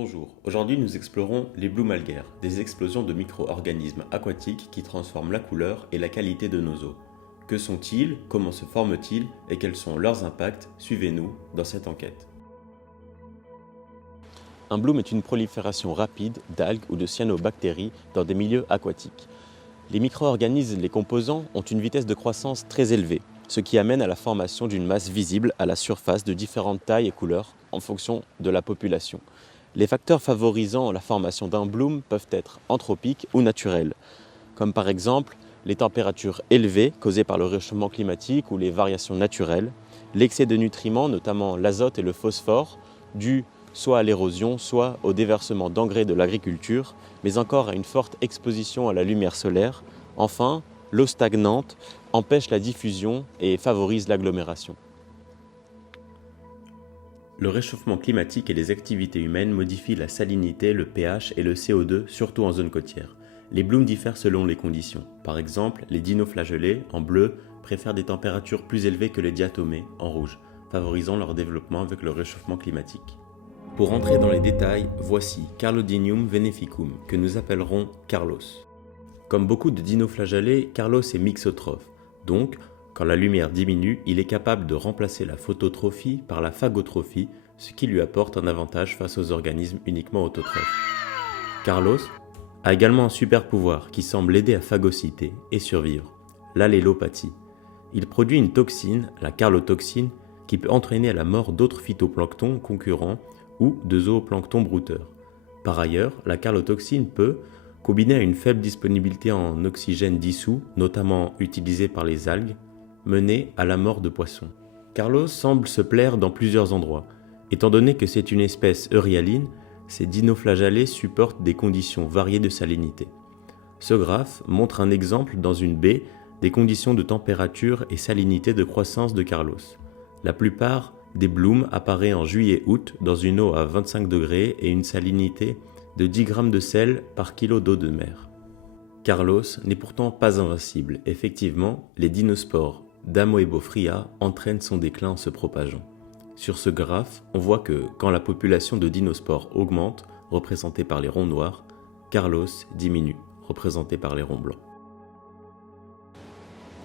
Bonjour, aujourd'hui nous explorons les Blue Algae, des explosions de micro-organismes aquatiques qui transforment la couleur et la qualité de nos eaux. Que sont-ils, comment se forment-ils et quels sont leurs impacts? Suivez-nous dans cette enquête. Un bloom est une prolifération rapide d'algues ou de cyanobactéries dans des milieux aquatiques. Les micro-organismes, les composants, ont une vitesse de croissance très élevée, ce qui amène à la formation d'une masse visible à la surface de différentes tailles et couleurs en fonction de la population. Les facteurs favorisant la formation d'un bloom peuvent être anthropiques ou naturels, comme par exemple les températures élevées causées par le réchauffement climatique ou les variations naturelles, l'excès de nutriments, notamment l'azote et le phosphore, dû soit à l'érosion, soit au déversement d'engrais de l'agriculture, mais encore à une forte exposition à la lumière solaire. Enfin, l'eau stagnante empêche la diffusion et favorise l'agglomération. Le réchauffement climatique et les activités humaines modifient la salinité, le pH et le CO2, surtout en zone côtière. Les blooms diffèrent selon les conditions. Par exemple, les dinoflagellés, en bleu, préfèrent des températures plus élevées que les diatomées, en rouge, favorisant leur développement avec le réchauffement climatique. Pour entrer dans les détails, voici Carlodinium veneficum, que nous appellerons Carlos. Comme beaucoup de dinoflagellés, Carlos est mixotrophe, donc quand la lumière diminue, il est capable de remplacer la phototrophie par la phagotrophie, ce qui lui apporte un avantage face aux organismes uniquement autotrophes. Carlos a également un super pouvoir qui semble l'aider à phagocyter et survivre, l'allélopathie. Il produit une toxine, la carlotoxine, qui peut entraîner à la mort d'autres phytoplanctons concurrents ou de zooplancton brouteurs. Par ailleurs, la carlotoxine peut, combinée à une faible disponibilité en oxygène dissous, notamment utilisé par les algues, mener à la mort de poissons. Carlos semble se plaire dans plusieurs endroits. Étant donné que c'est une espèce euryhaline, ces dinoflagellés supportent des conditions variées de salinité. Ce graphe montre un exemple dans une baie des conditions de température et salinité de croissance de Carlos. La plupart des blooms apparaissent en juillet-août dans une eau à 25 degrés et une salinité de 10 grammes de sel par kilo d'eau de mer. Carlos n'est pourtant pas invincible. Effectivement, les dinospores d'Amoebophria entraînent son déclin en se propageant. Sur ce graphe, on voit que quand la population de dinospores augmente, représentée par les ronds noirs, Carlos diminue, représenté par les ronds blancs.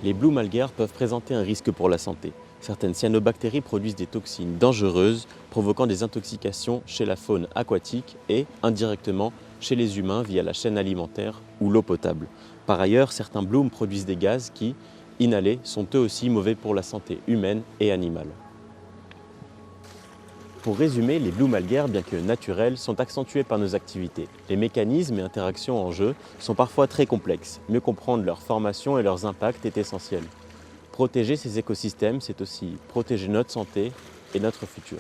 Les blooms algaires peuvent présenter un risque pour la santé. Certaines cyanobactéries produisent des toxines dangereuses, provoquant des intoxications chez la faune aquatique et, indirectement, chez les humains via la chaîne alimentaire ou l'eau potable. Par ailleurs, certains blooms produisent des gaz qui, inhalés, sont eux aussi mauvais pour la santé humaine et animale. Pour résumer, les blooms algaires, bien que naturels, sont accentués par nos activités. Les mécanismes et interactions en jeu sont parfois très complexes. Mieux comprendre leur formation et leurs impacts est essentiel. Protéger ces écosystèmes, c'est aussi protéger notre santé et notre futur.